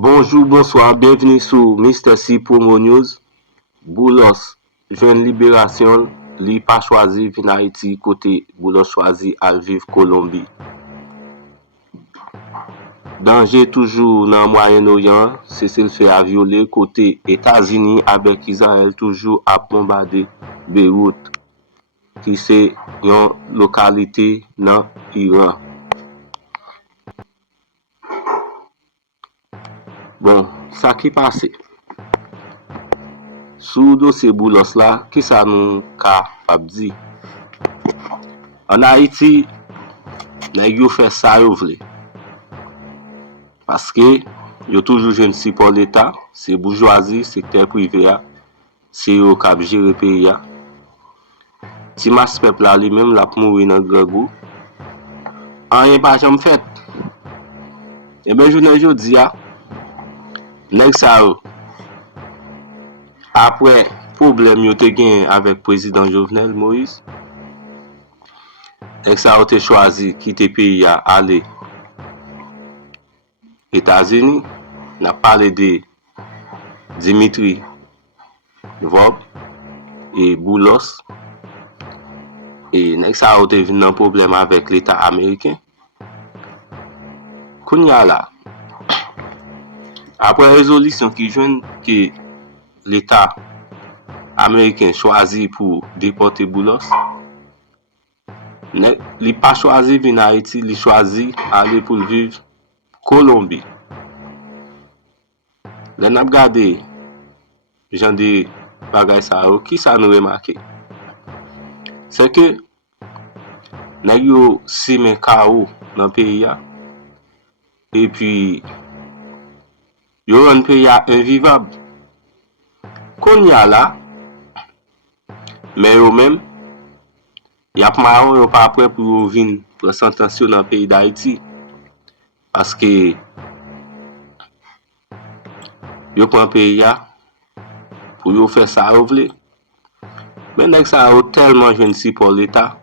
Bonjour, bonsoir, bienvenue sur Mr. C Promo News. Boulos, jeune libération, li pas choisi vin Haïti, côté Boulos choisi à vivre Colombie. Danger toujours dans le Moyen-Orient, c'est ce fait à violer côté États-Unis avec Israël toujours à bombarder Beyrouth, qui c'est une localité dans Iran. Bon, ça qui passe. Sous dossier Boulos là, qui ça nous capable dit? En Haïti, nèg yo fait ça yo vle. Parce que yo toujours jeune si pour l'État, c'est bourgeoisie, secteur privé, c'est eux qui gérer pays. Si mas peuple là lui-même la mourir dans grand goût, rien pas jamais fait. Et ben je dis nèg ça après problème yo te gen avec président Jovenel Moïse, nèg ça te choisi quitter pays aller États-Unis. N'a parlé de Dimitri Vob et Boulos. Et nèg ça a été un problème avec l'État américain. Kounya là, après résolution qui joigne que l'État américain choisi pour déporter Boulos, il pas choisi venir Haïti, il choisi aller pour vivre Colombie. Là n'a regardé gens de bagay ça qui ça nous remarqué. C'est que nèg yo sime KO dans pays et puis yo rend pays invivable. Konya là mais yo même y a marron yo pas prêt pour venir pour sentencer dans le pays d'Haïti parce que yo prend pays pour yo faire ça yo vle. Mais nèg ça a tellement jeune si pour l'État,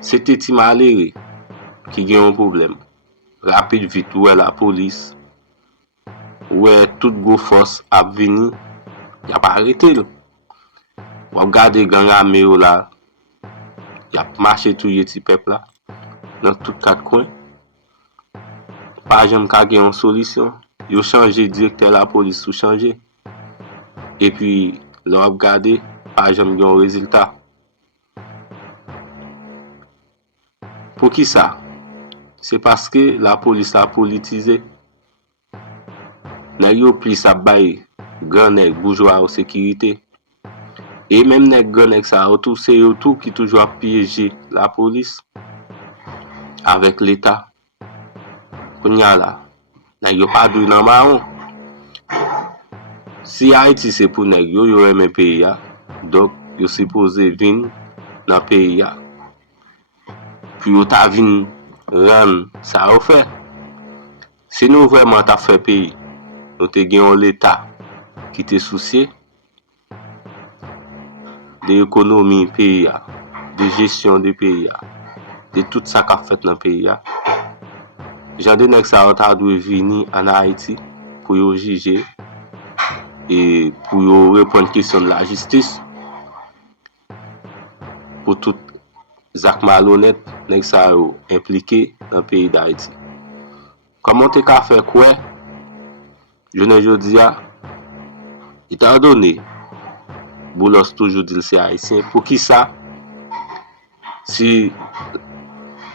c'était ti malheureux qui gagne un problème. Rapide vite ouais la police ouais toute gros force a venu, y a pas arrêté. On regarder gang armé là, y a marché tout les petits peuple là dans tous quatre coins. Pas jamais ka gen une solution. Yo changé directeur la police ou changé. Et puis l'on regarder pas jamais gen un résultat. Pour qui ça? C'est parce que la police a politisé. Nèg yo plus a bay grand nèg bourgeois en sécurité. Et même nèg grand nèg ça autour c'est eux tout qui toujours piéger la police avec l'État. Kounya là, nèg yo pas dou nan marron. Si Haïti c'est pour nèg yo aime pays donc yo supposé vinn dans pays puis yo ta vinn ran ça a fait. Si nous vraiment ta fait pays, nous te gen l'État qui te soucié de l'économie pays, de gestion du pays, de tout ça qu'a fait dans le pays. J'en ai nèg ça ta dû venir en Haïti pour yo juger et pour yo répondre question de la justice pour tout zak malhonnête nèg ça impliqué dans le pays d'Haïti. Comment te ka fait quoi? Je ne dis étant donné Boulos toujours dit c'est haïtien, pour qui ça? Si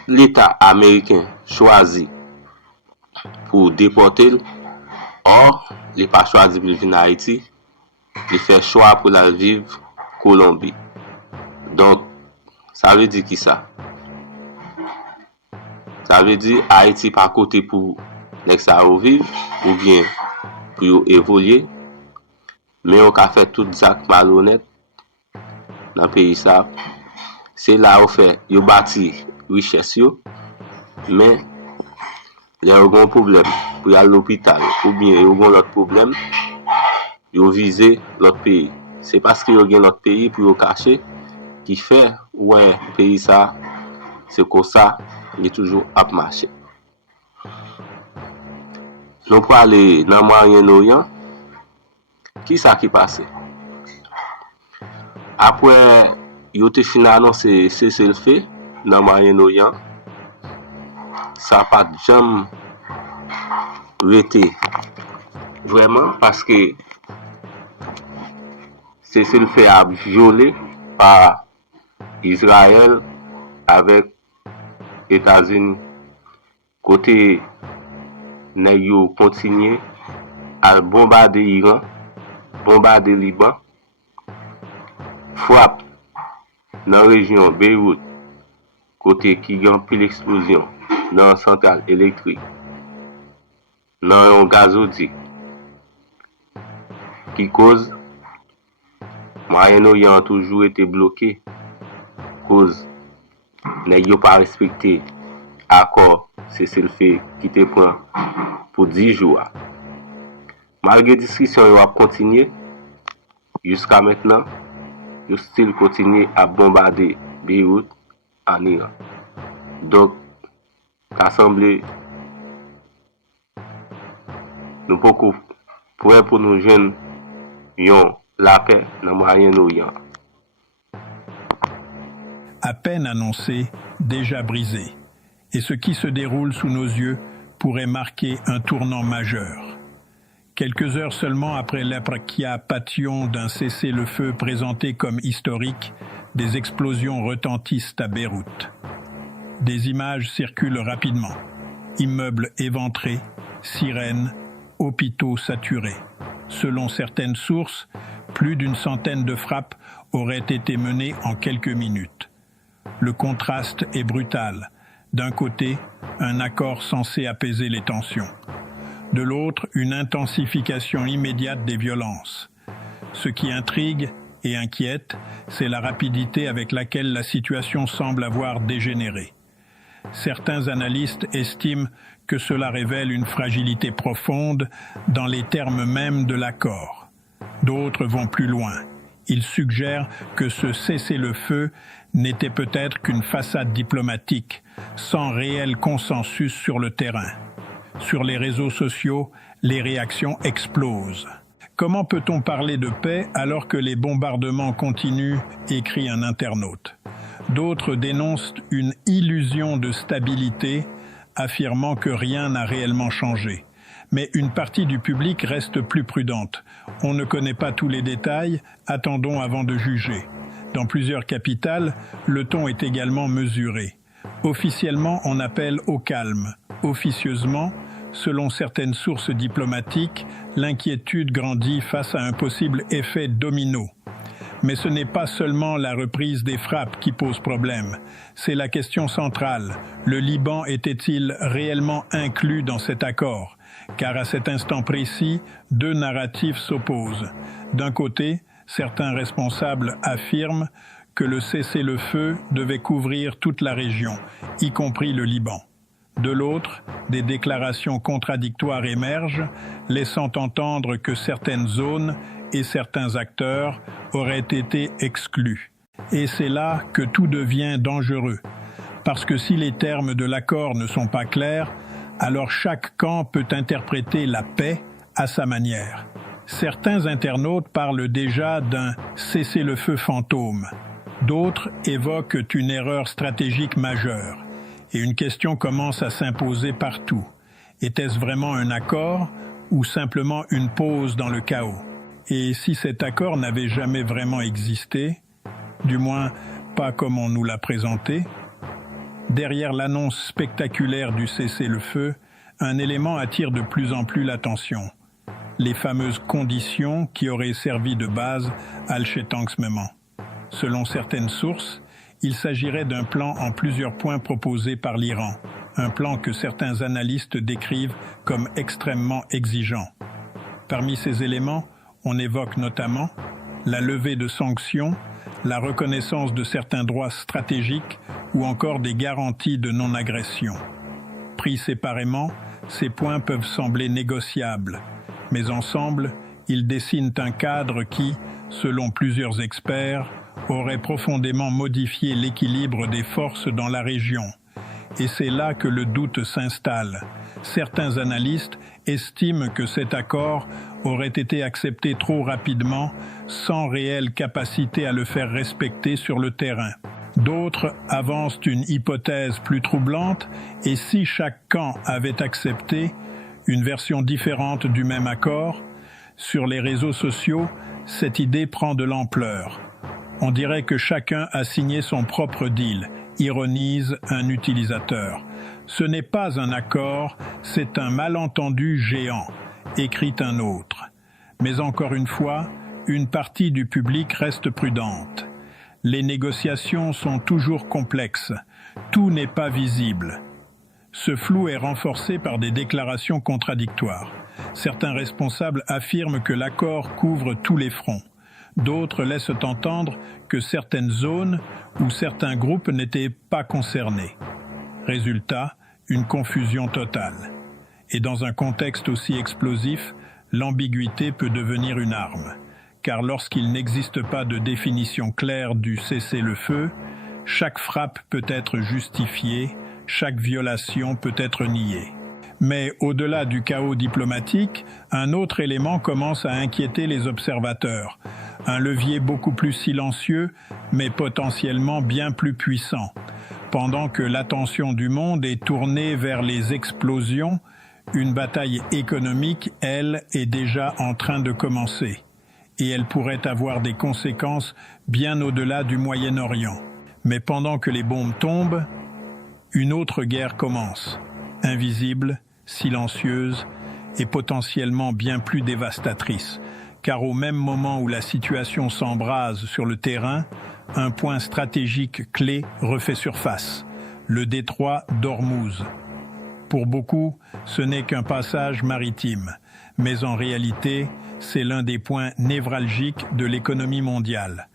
l'État américain choisit pour déporter, or, il n'a pas choisi pour venir en Haïti, il fait choix pour la vivre Colombie. Donc, ça veut dire qui ça? Ça veut dire Haïti pas côté pour nèg ça vivre ou bien pour évoluer, mais on a fait tout ça malhonnête dans le pays ça. C'est là où fait yo bâti richesse yo, mais il y a un problème pour aller à l'hôpital ou bien il y a l'autre problème, yo viser l'autre pays. C'est parce que yo gen l'autre pays pour yo cacher qui fait ouais pays ça c'est comme ça il est toujours à marcher. nous pour aller dans le Moyen-Orient, qui ça qui passe? Après, il a fini annoncer cessez-le-feu dans le Moyen-Orient, ça n'a pas jamais été vraiment parce que cessez-le-feu a violé par Israël avec États-Unis. Côté nèg yo continué à bombarder Iran, bombarder Liban, frappe dans la région Beyrouth, côté qui y a pile explosion dans la centrale électrique, dans un gazoduc qui cause Moyen-Orient a toujours été bloqué cause nèg yo pas respecté accord cessez-le-feu qui te prend pour 10 jours. Malgré discussion a continué jusqu'à maintenant, ils still continue à bombarder Beyrouth en Iran. Donc, ça semble nous beaucoup prêts pour nous jeunes la paix dans le Moyen-Orient. À peine annoncé, déjà brisé. Et ce qui se déroule sous nos yeux pourrait marquer un tournant majeur. Quelques heures seulement après l'application d'un cessez-le-feu présenté comme historique, des explosions retentissent à Beyrouth. Des images circulent rapidement. Immeubles éventrés, sirènes, hôpitaux saturés. Selon certaines sources, plus d'une centaine de frappes auraient été menées en quelques minutes. Le contraste est brutal. D'un côté, un accord censé apaiser les tensions. De l'autre, une intensification immédiate des violences. Ce qui intrigue et inquiète, c'est la rapidité avec laquelle la situation semble avoir dégénéré. Certains analystes estiment que cela révèle une fragilité profonde dans les termes mêmes de l'accord. D'autres vont plus loin. Ils suggèrent que ce cessez-le-feu n'était peut-être qu'une façade diplomatique, sans réel consensus sur le terrain. Sur les réseaux sociaux, les réactions explosent. Comment peut-on parler de paix alors que les bombardements continuent, écrit un internaute. D'autres dénoncent une illusion de stabilité, affirmant que rien n'a réellement changé. Mais une partie du public reste plus prudente. On ne connaît pas tous les détails, attendons avant de juger. Dans plusieurs capitales, le ton est également mesuré. Officiellement, on appelle au calme. Officieusement, selon certaines sources diplomatiques, l'inquiétude grandit face à un possible effet domino. Mais ce n'est pas seulement la reprise des frappes qui pose problème. C'est la question centrale. Le Liban était-il réellement inclus dans cet accord ? Car à cet instant précis, deux narratifs s'opposent. D'un côté, certains responsables affirment que le cessez-le-feu devait couvrir toute la région, y compris le Liban. De l'autre, des déclarations contradictoires émergent, laissant entendre que certaines zones et certains acteurs auraient été exclus. Et c'est là que tout devient dangereux, parce que si les termes de l'accord ne sont pas clairs, alors chaque camp peut interpréter la paix à sa manière. Certains internautes parlent déjà d'un cessez-le-feu fantôme. D'autres évoquent une erreur stratégique majeure. Et une question commence à s'imposer partout. Était-ce vraiment un accord ou simplement une pause dans le chaos? Et si cet accord n'avait jamais vraiment existé, du moins pas comme on nous l'a présenté, derrière l'annonce spectaculaire du cessez-le-feu, un élément attire de plus en plus l'attention. Les fameuses conditions qui auraient servi de base à l'Alchetanksement. Selon certaines sources, il s'agirait d'un plan en plusieurs points proposé par l'Iran, un plan que certains analystes décrivent comme extrêmement exigeant. Parmi ces éléments, on évoque notamment la levée de sanctions, la reconnaissance de certains droits stratégiques ou encore des garanties de non-agression. Pris séparément, ces points peuvent sembler négociables, mais ensemble, ils dessinent un cadre qui, selon plusieurs experts, aurait profondément modifié l'équilibre des forces dans la région. Et c'est là que le doute s'installe. Certains analystes estiment que cet accord aurait été accepté trop rapidement, sans réelle capacité à le faire respecter sur le terrain. D'autres avancent une hypothèse plus troublante, et si chaque camp avait accepté une version différente du même accord, sur les réseaux sociaux, cette idée prend de l'ampleur. On dirait que chacun a signé son propre deal, ironise un utilisateur. Ce n'est pas un accord, c'est un malentendu géant, écrit un autre. Mais encore une fois, une partie du public reste prudente. Les négociations sont toujours complexes, tout n'est pas visible. Ce flou est renforcé par des déclarations contradictoires. Certains responsables affirment que l'accord couvre tous les fronts. D'autres laissent entendre que certaines zones ou certains groupes n'étaient pas concernés. Résultat, une confusion totale. Et dans un contexte aussi explosif, l'ambiguïté peut devenir une arme. Car lorsqu'il n'existe pas de définition claire du cessez-le-feu, chaque frappe peut être justifiée, chaque violation peut être niée. Mais au-delà du chaos diplomatique, un autre élément commence à inquiéter les observateurs. Un levier beaucoup plus silencieux, mais potentiellement bien plus puissant. Pendant que l'attention du monde est tournée vers les explosions, une bataille économique, elle, est déjà en train de commencer. Et elle pourrait avoir des conséquences bien au-delà du Moyen-Orient. Mais pendant que les bombes tombent, une autre guerre commence, invisible, silencieuse et potentiellement bien plus dévastatrice. Car au même moment où la situation s'embrase sur le terrain, un point stratégique clé refait surface, le détroit d'Ormuz. Pour beaucoup, ce n'est qu'un passage maritime, mais en réalité, c'est l'un des points névralgiques de l'économie mondiale.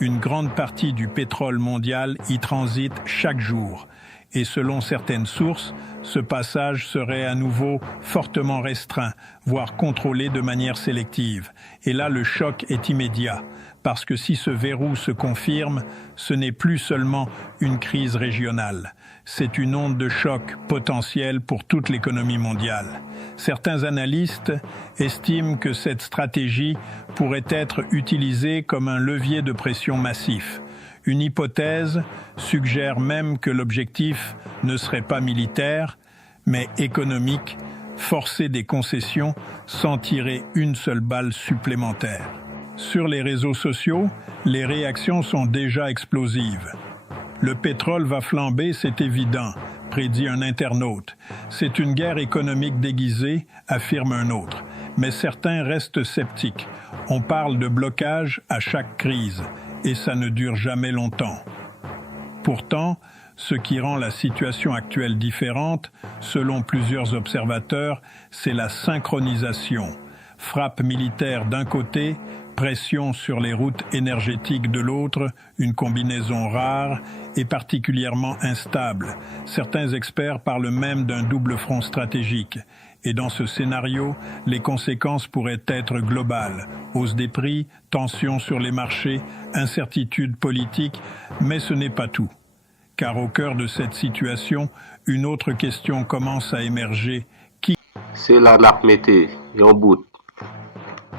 Une grande partie du pétrole mondial y transite chaque jour, et selon certaines sources, ce passage serait à nouveau fortement restreint, voire contrôlé de manière sélective. Et là, le choc est immédiat, parce que si ce verrou se confirme, ce n'est plus seulement une crise régionale. C'est une onde de choc potentielle pour toute l'économie mondiale. Certains analystes estiment que cette stratégie pourrait être utilisée comme un levier de pression massif. Une hypothèse suggère même que l'objectif ne serait pas militaire, mais économique, forcer des concessions sans tirer une seule balle supplémentaire. Sur les réseaux sociaux, les réactions sont déjà explosives. Le pétrole va flamber, c'est évident, prédit un internaute. C'est une guerre économique déguisée, affirme un autre. Mais certains restent sceptiques. On parle de blocage à chaque crise, et ça ne dure jamais longtemps. Pourtant, ce qui rend la situation actuelle différente, selon plusieurs observateurs, c'est la synchronisation. Frappe militaire d'un côté, pression sur les routes énergétiques de l'autre, une combinaison rare et particulièrement instable. Certains experts parlent même d'un double front stratégique. Et dans ce scénario, les conséquences pourraient être globales. Hausse des prix, tensions sur les marchés, incertitudes politiques, mais ce n'est pas tout. Car au cœur de cette situation, une autre question commence à émerger. C'est là n'a mette yon bout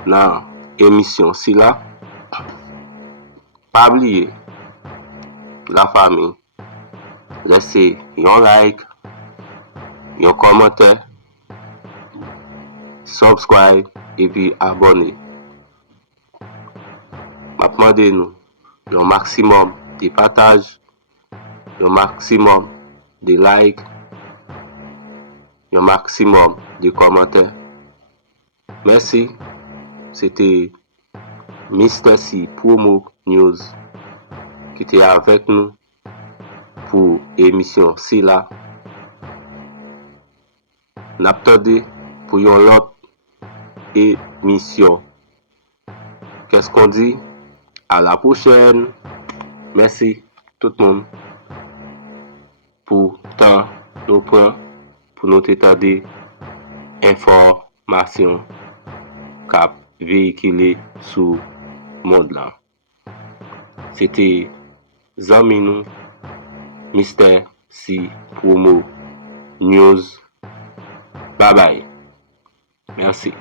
dans émission si là. Pas oublier la famille. Laissez yon like, yon commentaire, subscribe et puis abonner. M'a demandé nous un maximum de partage, un maximum de like, un maximum de commentaires. Merci. C'était Mr. C Promo News qui était avec nous pour émission si là. N'attendez pour une autre émission. Qu'est-ce qu'on dit? À la prochaine. Merci tout le monde pour temps nous prend pour nous étaler information cap véhiculé sur le monde là. C'était Zaminou Mr. C Promo News Bye bye. Merci.